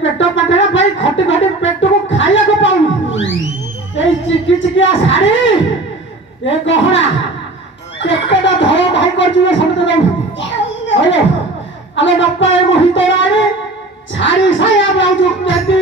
पेट पकड़ा भाई खटी खटी पेट को खाया को पाऊनी ए चिकी चिकिया साड़ी ए गहना केतेटा धर भाई कर जुए समते जाऊ हेलो आले बापा ए मोहित राणी छाड़ी साया ब्लाउज पेटी